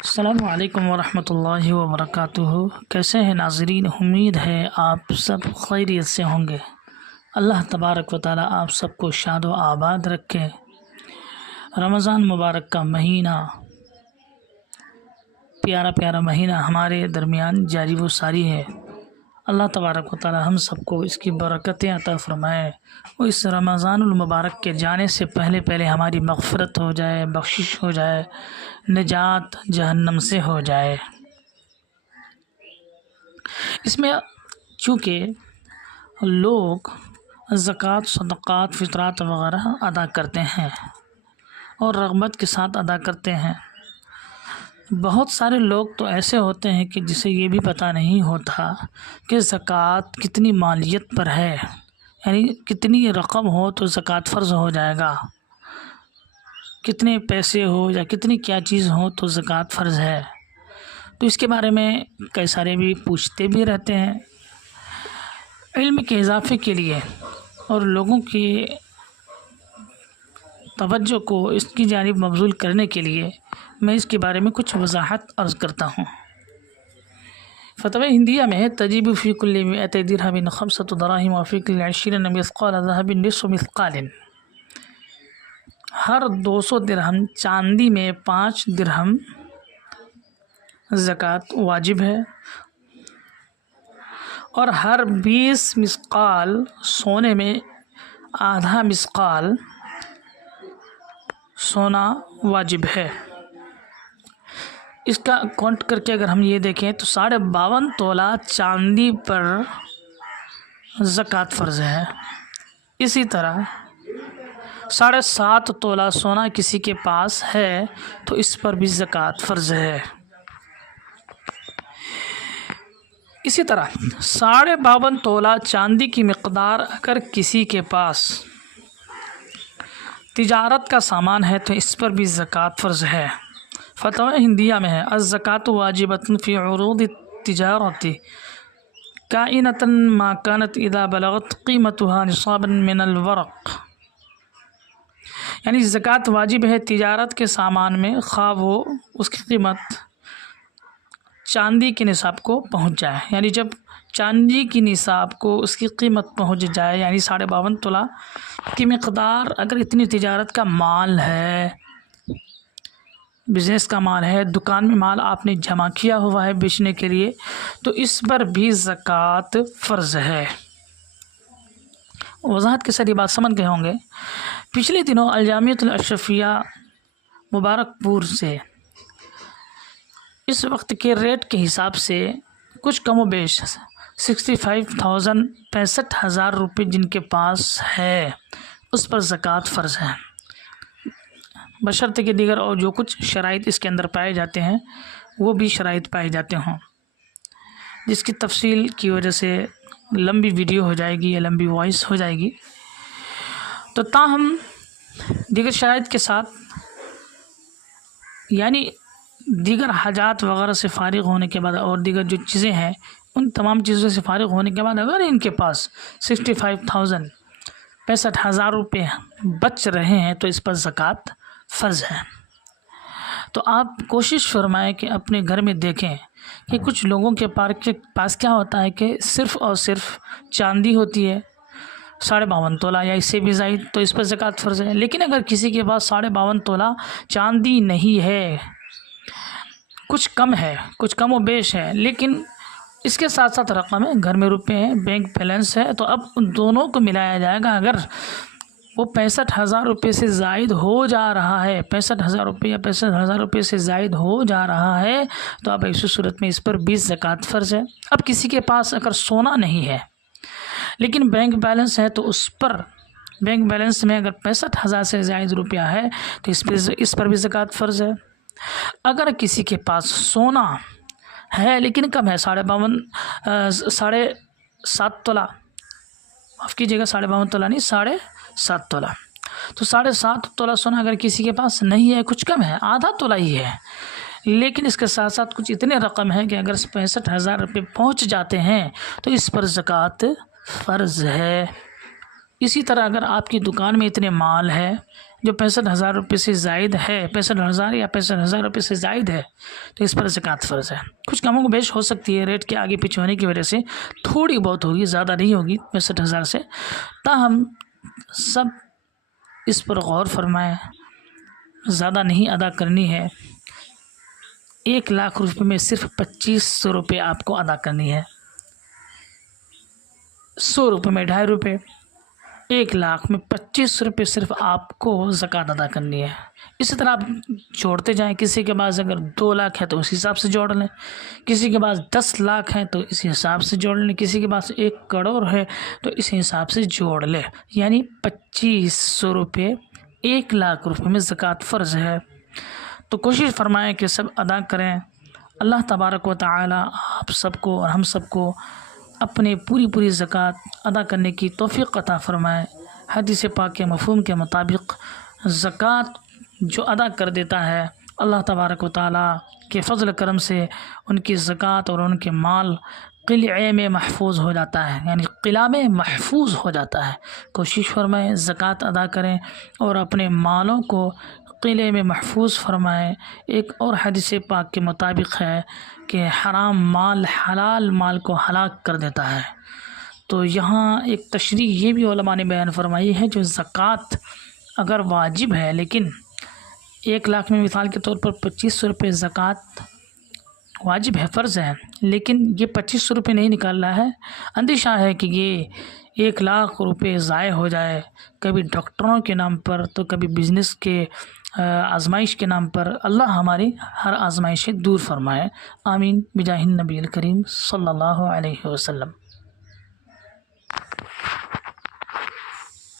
السلام علیکم ورحمۃ اللہ وبرکاتہ۔ کیسے ہیں ناظرین؟ امید ہے آپ سب خیریت سے ہوں گے۔ اللہ تبارک و تعالی آپ سب کو شاد و آباد رکھے۔ رمضان مبارک کا مہینہ، پیارا پیارا مہینہ ہمارے درمیان جاری و ساری ہے۔ اللہ تبارک و تعالی ہم سب کو اس کی برکتیں عطا فرمائے اور اس رمضان المبارک کے جانے سے پہلے ہماری مغفرت ہو جائے، بخشش ہو جائے، نجات جہنم سے ہو جائے۔ اس میں چونکہ لوگ زکوٰۃ، صدقات، فطرات وغیرہ ادا کرتے ہیں اور رغبت کے ساتھ ادا کرتے ہیں۔ بہت سارے لوگ تو ایسے ہوتے ہیں کہ جسے یہ بھی پتہ نہیں ہوتا کہ زکوٰۃ کتنی مالیت پر ہے، یعنی کتنی رقم ہو تو زکوٰۃ فرض ہو جائے گا، کتنے پیسے ہو یا کتنی کیا چیز ہو تو زکوٰۃ فرض ہے۔ تو اس کے بارے میں کئی سارے بھی پوچھتے بھی رہتے ہیں۔ علم کے اضافے کے لیے اور لوگوں کی توجہ کو اس کی جانب مبذول کرنے کے لیے میں اس کے بارے میں کچھ وضاحت عرض کرتا ہوں۔ فتوی ہندیہ میں تجب فی کل 100 درہم 5 دراہم وفی کل 20 مثقال ذهب نصف مثقال، ہر 200 درہم چاندی میں 5 درہم زکوٰۃ واجب ہے، اور ہر 20 مثقال سونے میں آدھا مثقال سونا واجب ہے۔ اس کا کاؤنٹ کر کے اگر ہم یہ دیکھیں تو 52.5 تولہ چاندی پر زکوٰۃ فرض ہے۔ اسی طرح 7.5 تولہ سونا کسی کے پاس ہے تو اس پر بھی زکوٰۃ فرض ہے۔ اسی طرح 52.5 تولہ چاندی کی مقدار اگر کسی کے پاس تجارت کا سامان ہے تو اس پر بھی زکوٰۃ فرض ہے۔ فتوی ہندیہ میں ہے الزکوٰۃ واجبۃ فی عروض التجارۃ کائنۃ ما کانت اذا بلغت قیمتها نصابا من الورق، یعنی زکوٰۃ واجب ہے تجارت کے سامان میں، خواہ وہ اس کی قیمت چاندی کے نصاب کو پہنچ جائے، یعنی جب چاندی کی نصاب کو اس کی قیمت پہنچ جائے، یعنی 52.5 تولہ کی مقدار اگر اتنی تجارت کا مال ہے، بزنس کا مال ہے، دکان میں مال آپ نے جمع کیا ہوا ہے بیچنے کے لیے، تو اس پر بھی زکوٰۃ فرض ہے۔ وضاحت کے ساتھ یہ بات سمجھ گئے ہوں گے۔ پچھلے دنوں الجامعۃ الاشرفیہ مبارک پور سے اس وقت کے ریٹ کے حساب سے کچھ کم و بیش 65,000 روپے جن کے پاس ہے اس پر زکوٰۃ فرض ہے، بشرطے کہ دیگر اور جو کچھ شرائط اس کے اندر پائے جاتے ہیں وہ بھی شرائط پائے جاتے ہوں، جس کی تفصیل کی وجہ سے لمبی ویڈیو ہو جائے گی یا لمبی وائس ہو جائے گی۔ تو تاہم دیگر شرائط کے ساتھ، یعنی دیگر حاجات وغیرہ سے فارغ ہونے کے بعد اور دیگر جو چیزیں ہیں ان تمام چیزوں سے فارغ ہونے کے بعد اگر ان کے پاس 65,000 روپے بچ رہے ہیں تو اس پر زکوٰۃ فرض ہے۔ تو آپ کوشش فرمائیں کہ اپنے گھر میں دیکھیں کہ کچھ لوگوں کے پاس کیا ہوتا ہے کہ صرف اور صرف چاندی ہوتی ہے 52.5 تولہ یا اس سے بھی زائد، تو اس پر زکوٰۃ فرض ہے۔ لیکن اگر کسی کے پاس 52.5 تولہ چاندی نہیں ہے، کچھ کم ہے، کچھ کم و بیش ہے، لیکن اس کے ساتھ ساتھ رقم ہے، گھر میں روپے ہیں، بینک بیلنس ہے، تو اب ان دونوں کو ملایا جائے گا۔ اگر وہ 65,000 روپے سے زائد ہو جا رہا ہے، 65,000 روپے یا 65,000 روپے سے زائد ہو جا رہا ہے تو اب ایسی صورت میں اس پر 20 زکوٰۃ فرض ہے۔ اب کسی کے پاس اگر سونا نہیں ہے لیکن بینک بیلنس ہے تو اس پر بینک بیلنس میں اگر 65,000 سے زائد روپیہ ہے تو اس پر بھی زکوٰۃ فرض ہے۔ اگر کسی کے پاس سونا ہے لیکن کم ہے، 7.5 تولہ، معاف کیجیے گا 52.5 تولہ نہیں، 7.5 تولہ، تو 7.5 تولہ سونا اگر کسی کے پاس نہیں ہے، کچھ کم ہے، آدھا تولہ ہی ہے، لیکن اس کے ساتھ ساتھ کچھ اتنے رقم ہے کہ اگر 65,000 روپے پہنچ جاتے ہیں تو اس پر زکوٰۃ فرض ہے۔ اسی طرح اگر آپ کی دکان میں اتنے مال ہے، جو 65,000 روپے سے زائد ہے، 65,000 یا 65,000 روپے سے زائد ہے تو اس پر زکوٰۃ فرض ہے۔ کچھ کموں کو بیش ہو سکتی ہے، ریٹ کے آگے پیچھے ہونے کی وجہ سے تھوڑی بہت ہوگی، زیادہ نہیں ہوگی 65,000 سے، تاہم سب اس پر غور فرمائیں، زیادہ نہیں ادا کرنی ہے۔ 1,00,000 روپے میں صرف 2,500 روپے آپ کو ادا کرنی ہے، 100 روپے میں 2.5 روپے، 1,00,000 میں 25 روپے صرف آپ کو زکوٰۃ ادا کرنی ہے۔ اسی طرح آپ جوڑتے جائیں، کسی کے پاس اگر 2,00,000 ہے تو اسی حساب سے جوڑ لیں، کسی کے پاس 10,00,000 ہے تو اسی حساب سے جوڑ لیں، کسی کے پاس 1 کروڑ ہے تو اسی حساب سے جوڑ لیں، یعنی 2,500 روپے 1,00,000 روپے میں زکوٰۃ فرض ہے۔ تو کوشش فرمائیں کہ سب ادا کریں۔ اللہ تبارک و تعالی آپ سب کو اور ہم سب کو اپنے پوری زکوٰۃ ادا کرنے کی توفیق عطا فرمائے۔ حدیث پاک کے مفہوم کے مطابق زکوٰۃ جو ادا کر دیتا ہے، اللہ تبارک و تعالی کے فضل کرم سے ان کی زکوٰۃ اور ان کے مال قلعے میں محفوظ ہو جاتا ہے، یعنی قلعہ میں محفوظ ہو جاتا ہے۔ کوشش فرمائیں زکوٰۃ ادا کریں اور اپنے مالوں کو قلعے میں محفوظ فرمائیں۔ ایک اور حدیث پاک کے مطابق ہے کہ حرام مال حلال مال کو ہلاک کر دیتا ہے۔ تو یہاں ایک تشریح یہ بھی علماء نے بیان فرمائی ہے، جو زکوٰۃ اگر واجب ہے لیکن 1,00,000 میں مثال کے طور پر 2,500 روپے زکوٰۃ واجب ہے، فرض ہے، لیکن یہ 2,500 روپے نہیں نکال رہا ہے، اندیشہ ہے کہ یہ 1,00,000 روپے ضائع ہو جائے، کبھی ڈاکٹروں کے نام پر تو کبھی بزنس کے آزمائش کے نام پر۔ اللہ ہماری ہر آزمائش سے دور فرمائے، آمین بجاہ النبی الکریم صلی اللہ علیہ وسلم۔